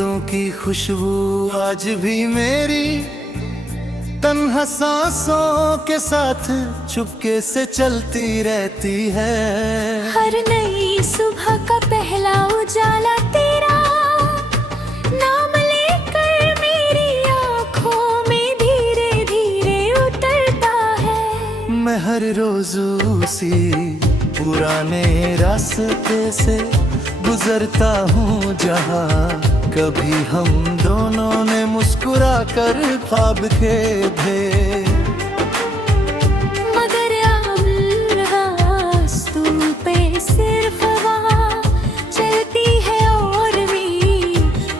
यादों की खुशबू आज भी मेरी तन्हा सांसों के साथ चुपके से चलती रहती है। हर नई सुबह का पहला उजाला तेरा नाम लेकर मेरी आँखों में धीरे धीरे उतरता है। मैं हर रोज उसी पुराने रास्ते से गुजरता हूँ जहाँ कभी हम दोनों ने मुस्कुरा कर ख्वाब खेले। मगर अब रास्तों पे सिर्फ वहाँ चलती है और भी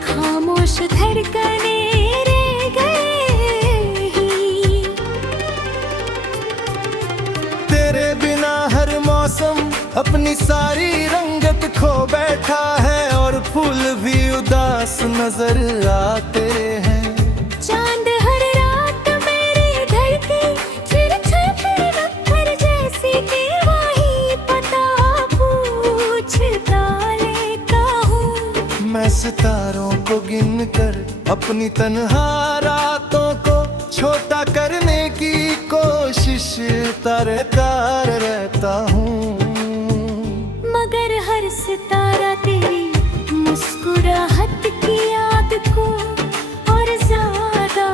खामोश धड़कनें रह गए ही। तेरे बिना हर मौसम अपनी सारी रंगत खो बैठा है और फूल भी उदास नजर आते हैं। चांद हर रात मेरे धरती फिर पत्थर जैसी कि वही पता पूछता लेता हूँ। मैं सितारों को गिन कर अपनी तन्हा रातों को छोटा करने की कोशिश करता रहता हूँ। मगर हर सितारा तेरी मुस्कुराहट की याद को और ज्यादा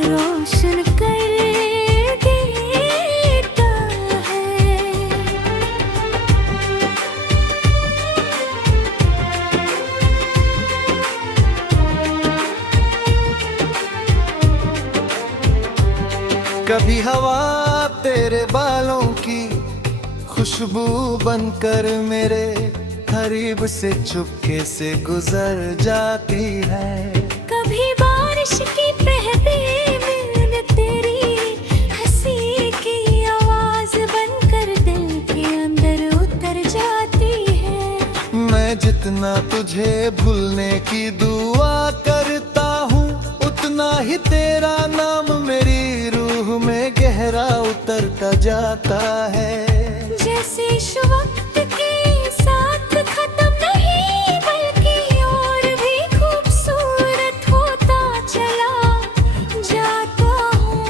रोशन कर देता है। कभी हवा तेरे बालों की खुशबू बनकर मेरे करीब से चुपके से गुजर जाती है। कभी बारिश की पहली बूंद तेरी हंसी की आवाज बनकर दिल के अंदर उतर जाती है। मैं जितना तुझे भूलने की दुआ करता हूँ उतना ही तेरा नाम मेरी रूह में गहरा उतरता जाता है। जैसे इस वक्त के साथ खत्म नहीं बल्कि और भी खूबसूरत होता चला जाता हूँ।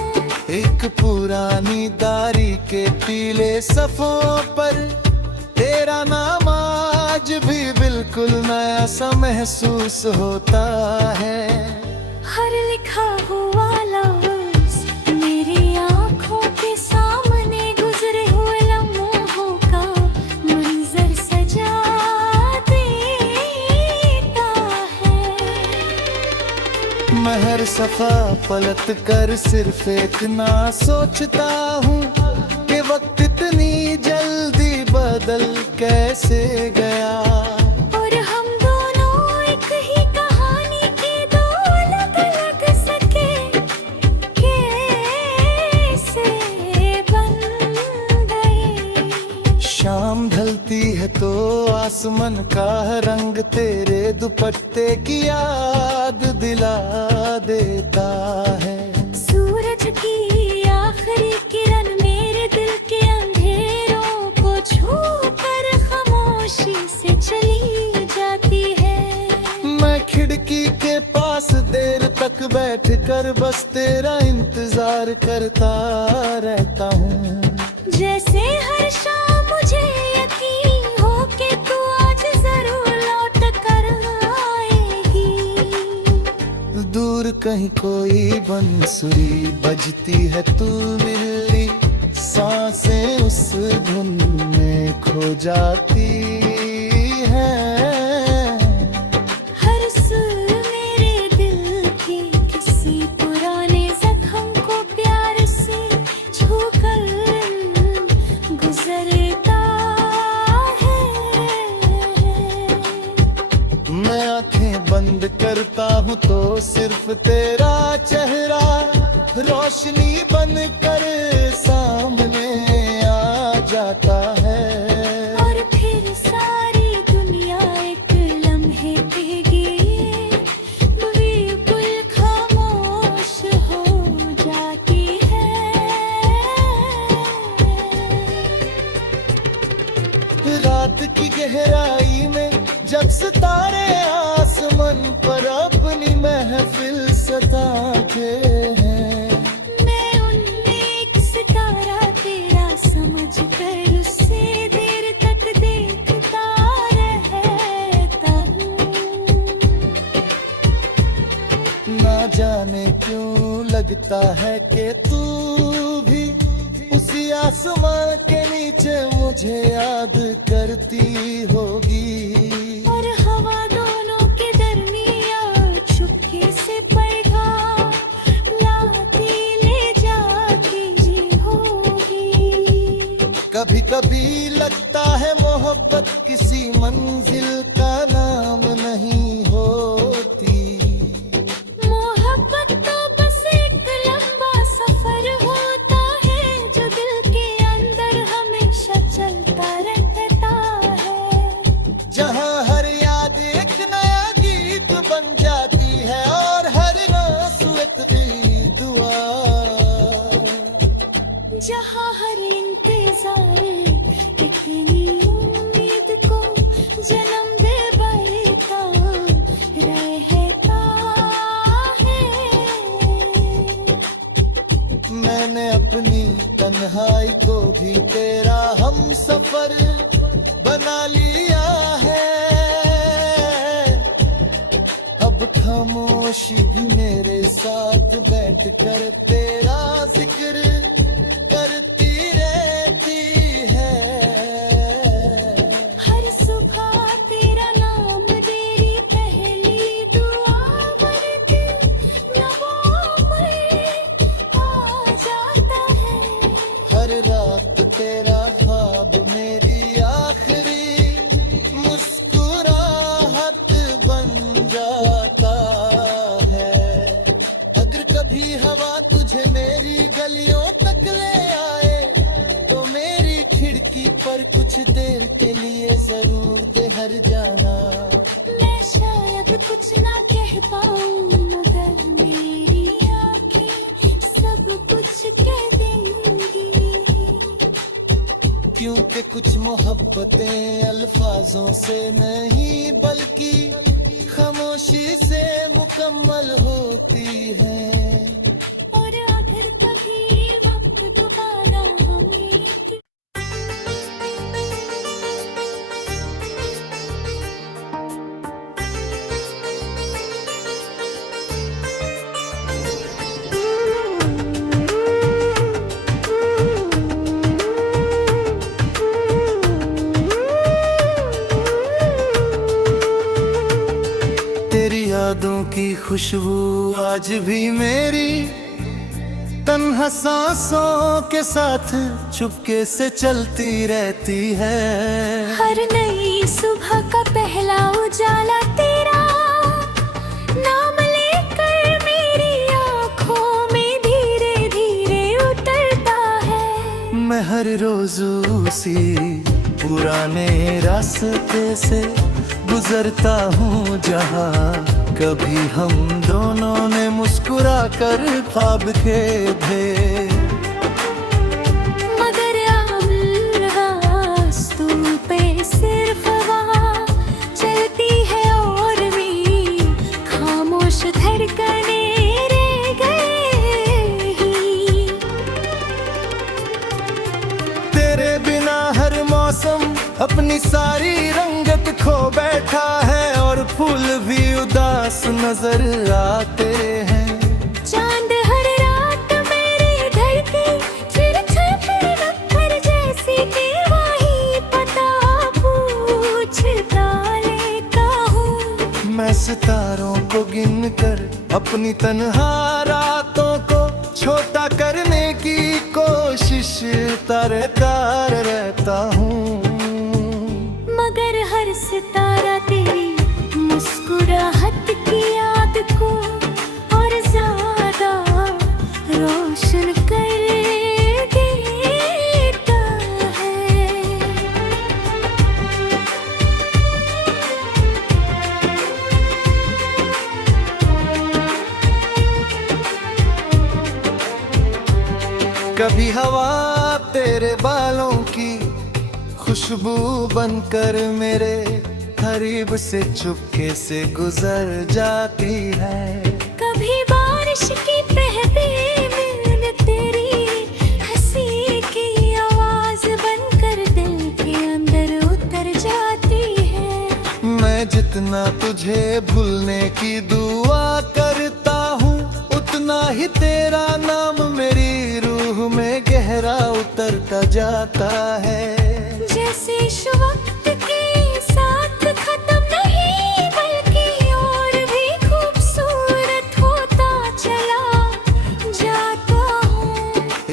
एक पुरानी दारी के पीले सफ़ों पर तेरा नाम आज भी बिल्कुल नया सा महसूस होता है। हर लिखा हुआ लफ्ज़ मेरी आँखों के सामने गुजरे हुए लम्हों का मंजर सजा देता है। मैं हर सफा पलट कर सिर्फ एक ना सोचता हूँ कि वक्त इतनी जल्दी बदल कैसे गया। और हम दोनों एक ही कहानी के दो अलग अलग सके कैसे बन गए। शाम ढलती है तो आसमान का रंग तेरे दुपट्टे की याद दिला देता है। सूरज की आखिरी किरण मेरे दिल के अंधेरों को छूकर खामोशी से चली जाती है। मैं खिड़की के पास देर तक बैठ कर बस तेरा इंतजार करता रहता हूँ। जैसे हर शाम मुझे यकीन हो कि तू आज जरूर लौट कर आएगी। दूर कहीं कोई बंसुरी बजती है तू मिली सांसें उस धुन में खो जाती है। हर सुर मेरे दिल के किसी पुराने जख्म को प्यार से छूकर गुजरता है। मैं आंखें बंद करता हूँ तो सिर्फ तेरा चेहरा रोशनी बनकर सामने आ जाता है। और फिर सारी दुनिया एक लम्हे के लिए बिल्कुल खामोश हो जाती है। रात की गहराई में जब सितारे आसमान पर जता के हैं। मैं उनमें एक सितारा तेरा समझ कर उससे देर तक देखता रहता हूँ। ना जाने क्यों लगता है कि तू भी उसी आसमां के नीचे मुझे याद करती होगी। और हवा दोनों के दरमियाँ चुपके से पैगाम लाती ले जाती होगी। कभी कभी लगता है मोहब्बत किसी मंजिल का नाम नहीं होती। मोहब्बत तो बस एक लंबा सफर होता है जो दिल के अंदर हमेशा चलता रहता है। जहाँ हर याद एक नया गीत बन जाती है और हर नासुरत की दुआ। जहाँ हर इंतजार एक नई उम्मीद को जन्म दे बढ़ता रहता है। मैंने अपनी तन्हाई को भी तेरा हम सफर बना लिया है। अब खामोशी भी मेरे साथ बैठ कर तेरा जिक्र करती रहती है। हर सुबह तेरा नाम तेरी पहली दुआ बनके लबों पर आ जाता है। हर रात तेरा ख्वाब मेरी आखिरी मुस्कुराहट बन जाता है। अगर कभी हवा तुझे मेरी गलियों तक ले आए तो मेरी खिड़की पर कुछ देर के लिए जरूर देहर जाना। मैं शायद कुछ ना कह पाऊँ मगर मेरी आँखें सब कुछ कह देंगी। क्योंकि कुछ मोहब्बतें अल्फाजों से नहीं बल्कि खामोशी से मुकम्मल होती हैं। और अगर कभी वक्त दोबारा हमें तेरी यादों की खुशबू आज भी मेरी तन्हा सांसों के साथ चुपके से चलती रहती है। हर नई सुबह का पहला उजाला तेरा नाम लेकर मेरी आँखों में धीरे धीरे उतरता है। मैं हर रोज उसी पुराने रास्ते से गुजरता हूँ जहाँ कभी हम दोनों ने मुस्कुरा कर ख्वाब खेले। मगर अब रास्तों पे सिर्फ वहाँ चलती है और भी खामोश धड़कनें रह गए ही। तेरे बिना हर मौसम अपनी सारी रंगत खो बैठा है और फूल भी उदास नजर आते हैं। चांद हर रात मेरे धरती चिरछिर पत्थर जैसी कि वही पता पूछता लेता हूँ। मैं सितारों को गिन कर अपनी तन्हा रातों को छोटा करने की कोशिश करता रहता हूँ। मगर हर सितारा तेरी मुस्कुराहट की याद को और ज्यादा रोशन कर देता है। कभी हवा तेरे बालों की खुशबू बनकर मेरे करीब से चुपके से गुजर जाती है। कभी बात आशिकी पहले मैंने तेरी हंसी की आवाज बनकर दिल के अंदर उतर जाती है। मैं जितना तुझे भूलने की दुआ करता हूँ, उतना ही तेरा नाम मेरी रूह में गहरा उतरता जाता है। जैसे इस वक्त के साथ खत्म नहीं बल्कि और भी खूबसूरत होता चला जाता हूँ।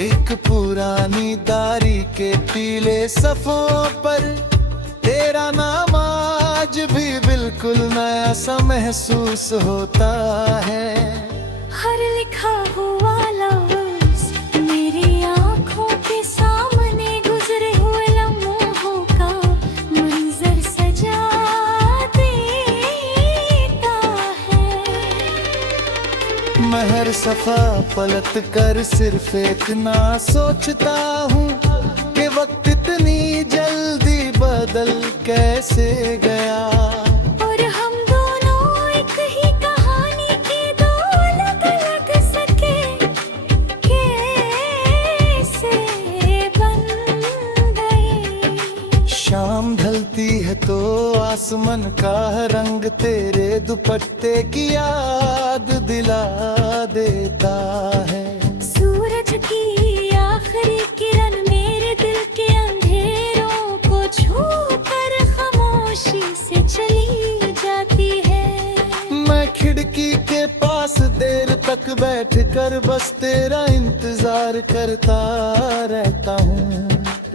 एक पुरानी दारी के पीले सफ़ों पर तेरा नाम आज भी बिल्कुल नया सा महसूस होता है। हर लिखा हुआ लफ्ज़ मेरी आँखों के सामने गुजरे हुए लम्हों का मंजर सजा देता है। मैं हर सफा पलट कर सिर्फ एक ना सोचता हूँ कि वक्त इतनी जल्दी बदल कैसे गया। और हम दोनों एक ही कहानी के दो अलग अलग सके कैसे बन गए। शाम ढलती है तो आसमान का रंग तेरे दुपट्टे की याद दिला देता है। सूरज की आखिरी किरण मेरे दिल के अंधेरों को छूकर खामोशी से चली जाती है। मैं खिड़की के पास देर तक बैठ कर बस तेरा इंतजार करता रहता हूँ।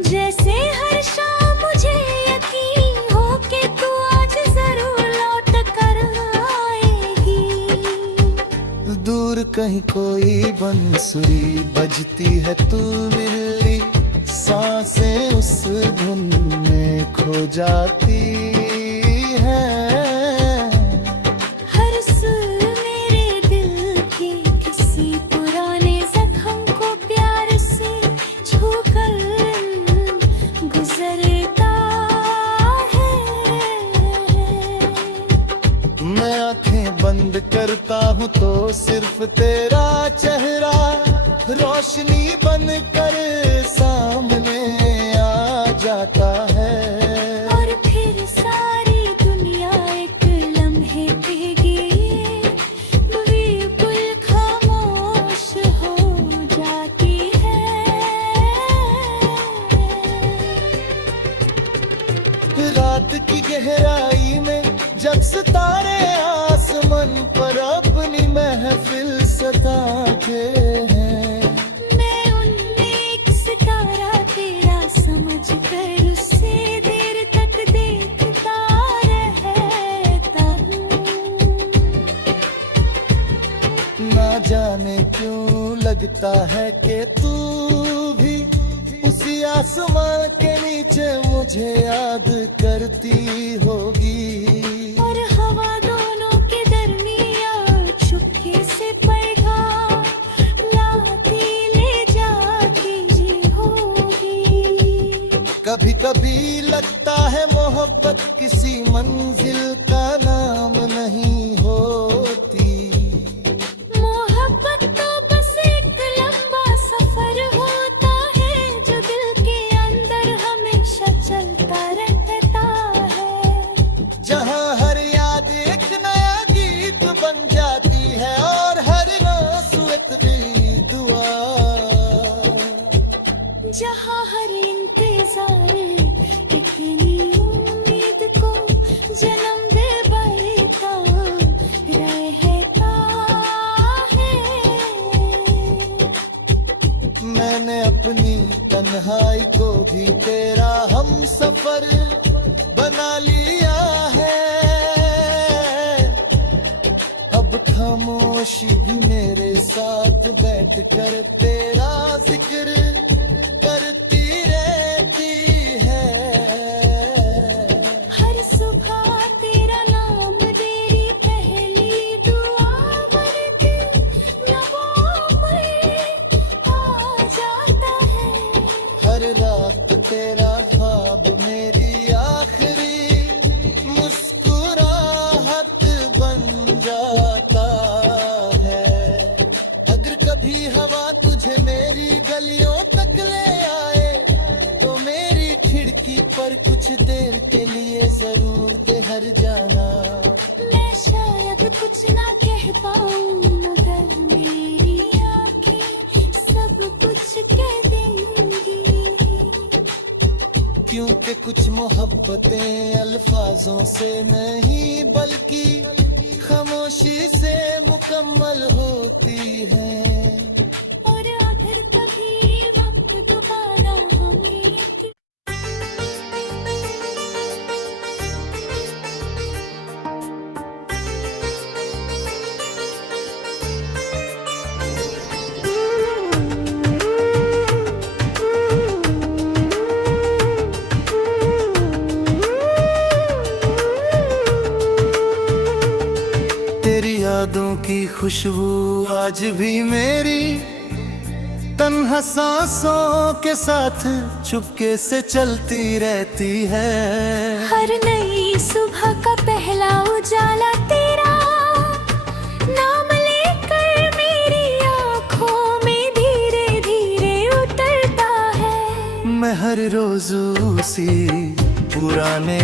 जैसे हर शाम मुझे यकीन हो कि तू आज जरूर लौट कर आएगी। दूर कहीं कोई बंसुरी बजती है, तू मिली सांसें उस धुन में खो जाती है। हर सुर मेरे दिल के किसी पुराने जख्म को प्यार से छूकर गुजरता है। मैं आंखें बंद करता हूँ तो सिर्फ तेरा चेहरा रोशनी बनकर सामने आ जाता है। और फिर सारी दुनिया एक लम्हे के लिए बिल्कुल खामोश हो जाती है। रात की गहराई में जब सितारे आसमान पर अपनी महफिल सताते हैं। मैं उनमें एक सितारा तेरा समझ कर उससे देर तक देखता रहता हूँ। ना जाने क्यों लगता है कि तू भी उसी आसमान के नीचे मुझे याद करती होगी। और हवा दोनों के दरमियाँ चुपके से पैगाम लाती ले जाती होगी। कभी कभी लगता है मोहब्बत किसी मंजिल का नाम नहीं होती। मोहब्बत तो बस एक लंबा सफर होता है जो दिल के अंदर हमेशा चलता रहता है। जहाँ हर याद एक नया गीत बन जाती है और हर आंसू एक दुआ। जहाँ हर इंतजार एक नई उम्मीद को जन्म दे बरता रहता है। मैंने अपनी तन्हाई को भी तेरा हम सफर बना लिया है। अब खामोशी भी मेरे साथ बैठ कर तेरा जिक्र करती रहती है। हर सुबह तेरा नाम तेरी पहली दुआ मेरे लबों पर आ जाता है। हर रात तेरा ख्वाब मेरी आखिरी मुस्कुराहट बन जाता है। कुछ देर के लिए जरूर दे हर जाना। मैं शायद कुछ ना कह पाऊं मगर मेरी आंखें सब कुछ कह देंगी। क्योंकि कुछ मोहब्बतें अल्फाजों से नहीं बल्कि खामोशी से मुकम्मल होती हैं। और अगर कभी वक्त दोबारा हमें तेरी यादों की खुशबू आज भी मेरी तन्हा सांसों के साथ चुपके से चलती रहती है। हर नई सुबह का पहला उजाला तेरा नाम लेकर मेरी आँखों में धीरे धीरे उतरता है। मैं हर रोज उसी पुराने